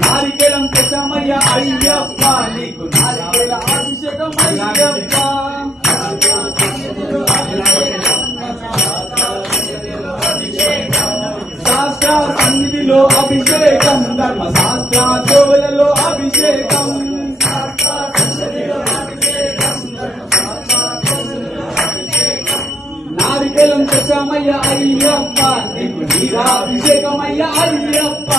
నారికేళం తెచ్చామయ్య అయ్యప్ప నీకు నారికేళ అభిషేకం అయ్యప్ప శాస్త్ర సన్నిధిలో అభిషేకం ధర్మశాస్త్ర జోలలో అభిషేకం నారికేళం తెచ్చామయ్య అయ్యప్ప నీకు నీరాభిషేకమయ్య అయ్యప్ప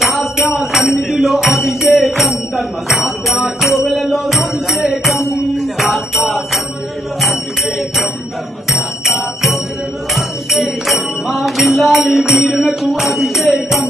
శాస్త్ర సన్నిధిలో అభిషేకం ధర్మశాస్త్ర జోలలో అభిషేకం మా బిల్లాలి వీరునకు అభిషేకం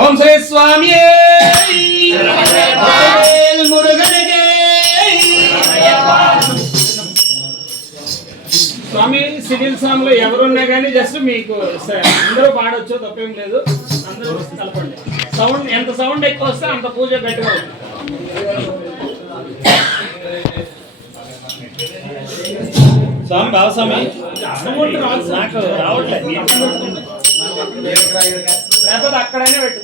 ఓం శ్రీ స్వామి స్వామి సివిల్ సాంగ్లో ఎవరున్నా కానీ జస్ట్ మీకు అందరూ పాడొచ్చు తప్పేం లేదు. అందరూ కలపండి. సౌండ్ ఎంత సౌండ్ ఎక్కువ వస్తే అంత పూజ గట్టిగా అవుతుంది. స్వామి బావస్వామి నాకు రావట్లేదు. లేకపోతే అక్కడైనా పెట్టు.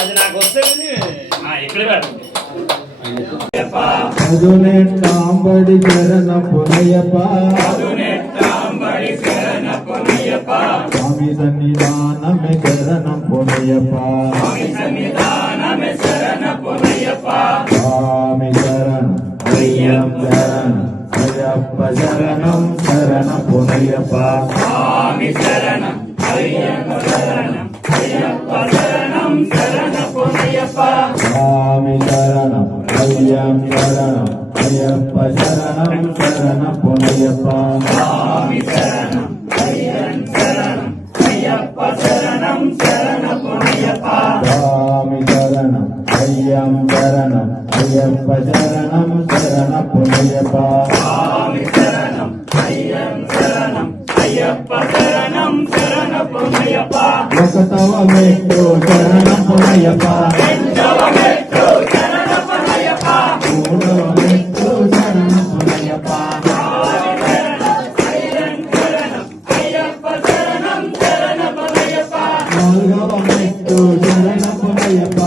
అది నాకు వస్తే ఇక్కడ పెట్టండి. పదునెట్టాంబడి చరణ పునయప స్వామి సన్నిధానమే చరణం పునయప స్వామి శరణం అయ్యం శరణం అయ్యప్ప శరణం శరణ పునయప స్వామి శరణం అయ్యం శరణం అయ్యప్ప శరణం శరణ పునయప స్వామి శరణం అయ్యం శరణం అయ్యప్ప శరణం శరణ పునయప స్వామి శరణం అయ్యం శరణం అయ్యప్ప శరణం శరణ పునయప స్వామి శరణం అయ్యం శరణం అయ్యప్ప శరణం శరణ పునయప స్వామి శరణం అయ్యం శరణం అయ్యప్ప శరణం శరణ పునయప ఒకటవ మెట్టు శరణ పునయప రెండవ మెట్టు శరణ పునయప మూడవ మెట్టు శరణ పునయప నాలుగవ మెట్టు శరణ పునయప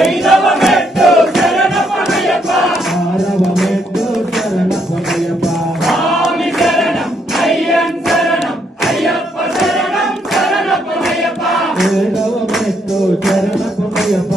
ఐదవ మెట్టు శరణ పునయప ఆరవ మెట్టు శరణ పునయప స్వామి శరణం అయ్యం శరణం అయ్యప్ప శరణం శరణ పునయప ఏడవ మెట్టు శరణ పునయప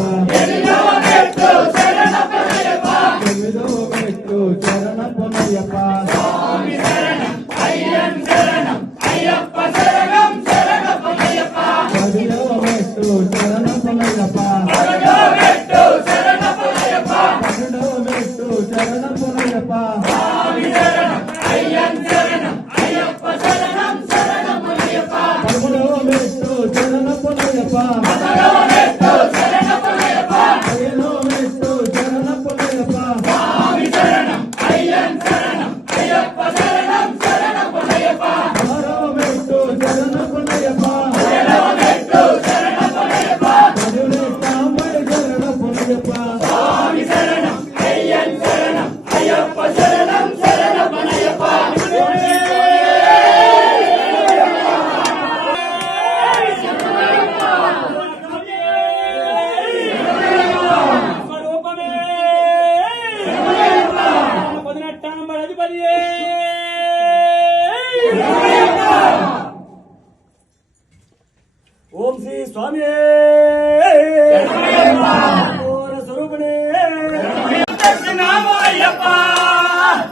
తెచ్చినాము అయ్యప్ప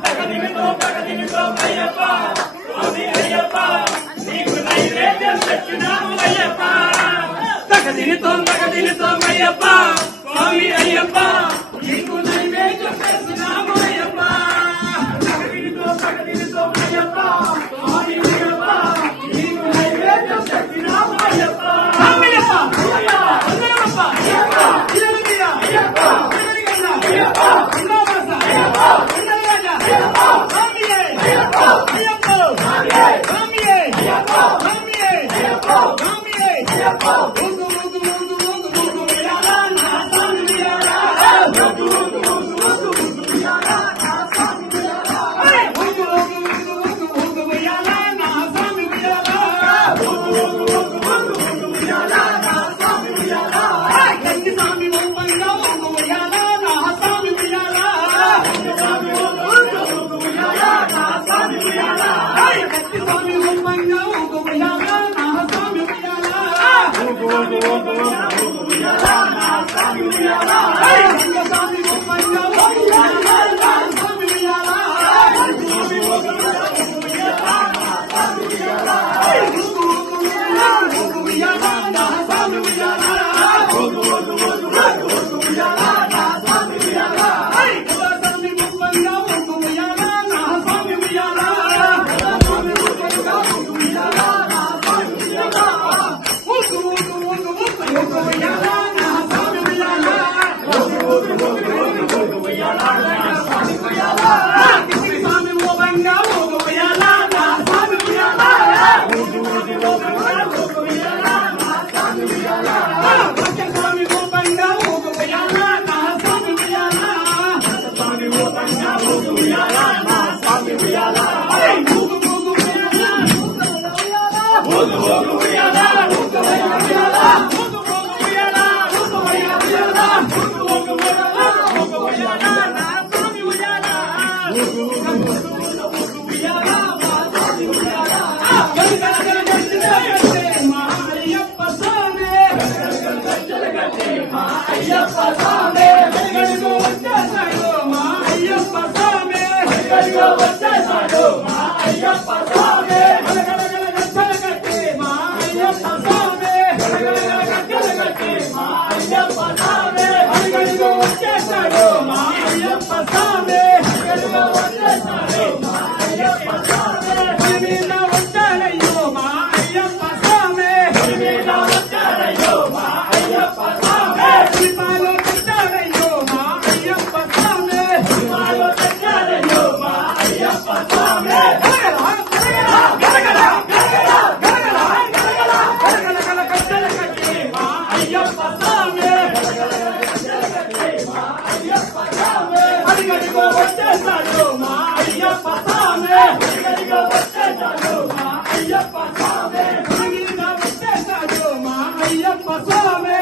తగదినితో అయ్యప్ప స్వామి అయ్యప్ప నీకు నైవేద్యం తెచ్చినాము అయ్యప్ప తగదినితో అయ్యప్ప స్వామి అయ్యప్ప నీకు నైవేద్యం తెచ్చినాము అయ్యప్ప తగదినితో అయ్యప్ప స్వామి అయ్యప్ప నీకు నైవేద్యం తెచ్చినాము అయ్యప్ప అయ్యప్ప అందరప్ప అయ్యప్ప ఇలమియా అయ్యప్ప అయ్యప్ప ఉన్నవాస అయ్యప్ప ఉన్నరాజా అయ్యప్ప స్వామియే అయ్యప్ప అయ్యప్ప స్వామియే స్వామియే అయ్యప్ప స్వామియే అయ్యప్ప స్వామియే అయ్యప్ప ఊగు ఊగు ఊగు ఊగు ఊగు వియాలా నా స్వామి వియాలా ఊగు ఊగు ఊగు ఊగు ఊగు వియాలా నా స్వామి వియాలా ఊగు ఊగు ఊగు ఊగు ఊగు వియాలా నా స్వామి వియాలా ఊగు ఊగు ఊగు ఊగు ఊగు వియాలా నా స్వామి వియాలా గంగి స్వామి ఓంబంగా ఊగు వియాలా నా స్వామి వియాలా గంగి స్వామి ఓంబంగా ఊగు వియాలా నా స్వామి వియాలా గంగి స్వామి ఓంబంగా ఊగు వియాలా నా స్వామి వియాలా ఊగు ఊగు ఊగు ఊగు వియాలా నా స్వామి వియాలా గంగి స్వామి ఓంబంగా ఊగు వియాలా నా స్వామి వియాలా ఊగు ఊగు ఊగు ఊగు వియాలా నా స్వామి వియాలా ఊగు ఊగు ఊగు వియాలా నా స్వామి వియాలా ఊగు ఊగు ఊగు ఊగు వియాలా నా స్వామి వియాలా కులస్వామి ఓంబంగా ఊగు వియాలా నా స్వామి వియాలా కులస్వామి ఓంబంగా ఊగు వియాలా నా స్వామి వియాలా ఊగు ఊగు ఊగు ఊగు వియాలా నా స్వామి వియాలా ఊగు ఊగు ఊగు ఊగు వియాలా నా స్వామి వియాలా కిసి స్వామి ఓంబంగా ఊగు వియాలా నా స్వామి వియాలా ఊగు ఊగు ఊగు ఊగు వియాలా నా స్వామి వియాలా స్వామి ఓంబంగా ఊగు వియాలా నా స్వామి వియాలా స్వామి ఓంబంగా ఊగు వియాలా నా స్వామి వియాలా ఊగు ఊగు వియాలా ఊగు ఊగు వియాలా ఊగు వియాలా ఊగు ఊగు వియాలా ఊగు వియాలా ఊగు ఊగు వియాలా ఊగు వియాలా నా స్వామి వియాలా ఊగు ఊగు ఊగు వియాలా నా స్వామి వియాలా గల గల గల మా అయ్యప్ప స్వామి మా అయ్యప్ప స్వామి గడిగో వచ్చేసాడు మా అయ్యప్ప స్వామి గడిగో వచ్చేసాడు మా అయ్యప్ప స్వామి గల గల గల కట్టి మా అయ్యప్ప స్వామి గల గల గల కట్టి మా అయ్యప్ప స్వామి గడిగో వచ్చేసాడు మా అయ్యప్ప స్వామి గడిగో వచ్చేసాడు మా అయ్యప్ప స్వామి మీద వచ్చాడయ్యో మా అయ్యప్ప స్వామి మీద వచ్చాడయ్యో మా అయ్యప్ప స్వామి దీపాలు తెచ్చాడయ్యో మా అయ్యప్ప స్వామి దీపాలు తెచ్చాడయ్యో మా అయ్యప్ప స్వామి అయ్యప్ప స్వామి అడిగడిగో వచ్చేసాడు మా అయ్యప్ప స్వామి అడిగడిగో వచ్చేసాడు మా అయ్యప్ప స్వామి మీద వచ్చేసాడు మా అయ్యప్ప స్వామి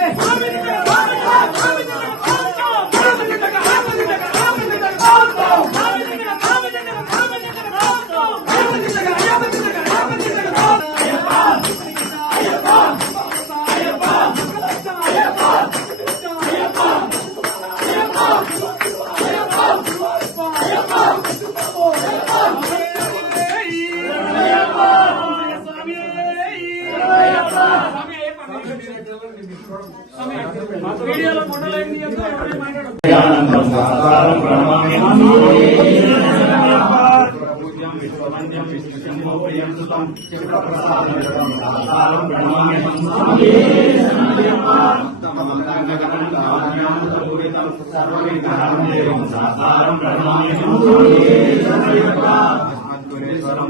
వీడియోలో ఫోటోలు ఏంటి అంటే ఎవరైనా మాట్లాడదు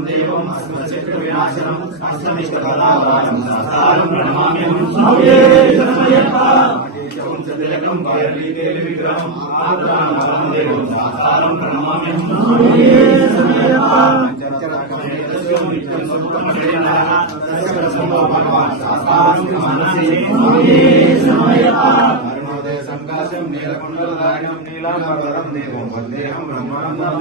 దేవం అస్మచక్ర వినాశనం అష్టమిష్ట కళావారం సాకారం ప్రణమామ్యం తిలకం వైరీదేవి విగ్రహం ఆగ్రహం దేవం సాకారం ప్రణమామ్యం సంకాశం నీలకొండలదాయం నీలాంబరం దేవం వందేహం బ్రహ్మానందం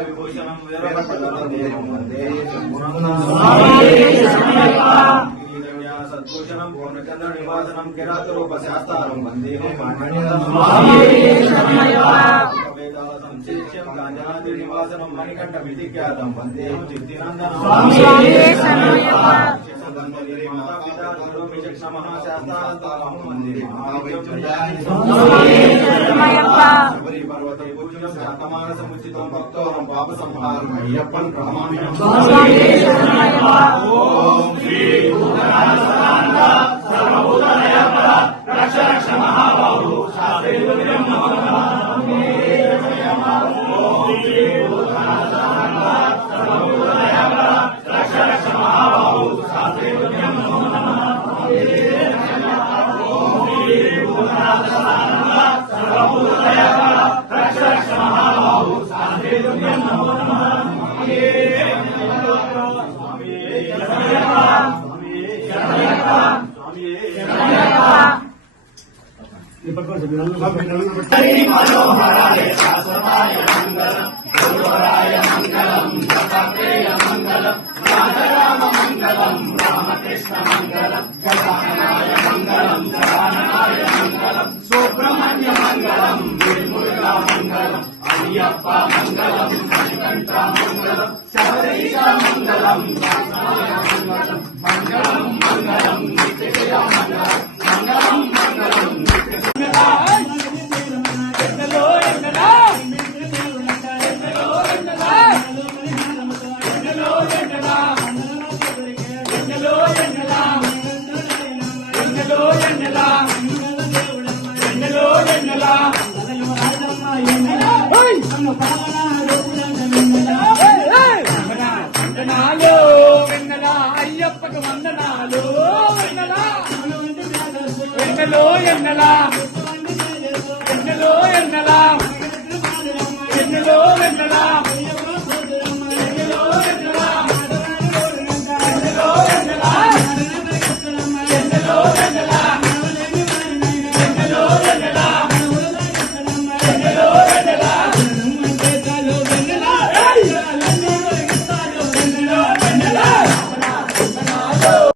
విభూషణం వీరభద్రం దేవం వందే సద్భూషణం పూర్ణచంద్ర నివాసనం కిరాతరూప శాస్త్రం వందే వేదాల సంశేష్యం గాంజనాద్రి నివాసనం మణికంఠ విధిఖ్యాతం వందే చిత్తినందనం పర్వతే పూజ్యం శాంతమానసముచితం భక్తోహం పాప సంహారం అయ్యప్పన్ ప్రణమామి ఓం శ్రీ భూతనాథ సర్వభూతనయపర రక్ష రక్ష మహాబాహు శాస్త్రేంద్రియం నమః ఓం శ్రీ భూతనాథ సర్వభూతనయపర రక్ష రక్ష మహాబాహు శాస్త్రేంద్రియం నమః ఓం శ్రీ భూతనాథ సర్వభూతనయపర రక్ష రక్ష మహాబాహు శాస్త్రేంద్రియం నమః మనోహరాయ శాశ్వతాయ మంగళం గురువరాయ మంగళం దత్తాత్రేయ మంగళం రాజరామ మంగళం రామకృష్ణ మంగళం గజాననాయ మంగళం గజాననాయ మంగళం సుబ్రహ్మణ్య మంగళం గురుమురుగా మంగళం అయ్యప్ప మంగళం మణికంఠ మంగళం శబరీశ మంగళం మంగళం మంగళం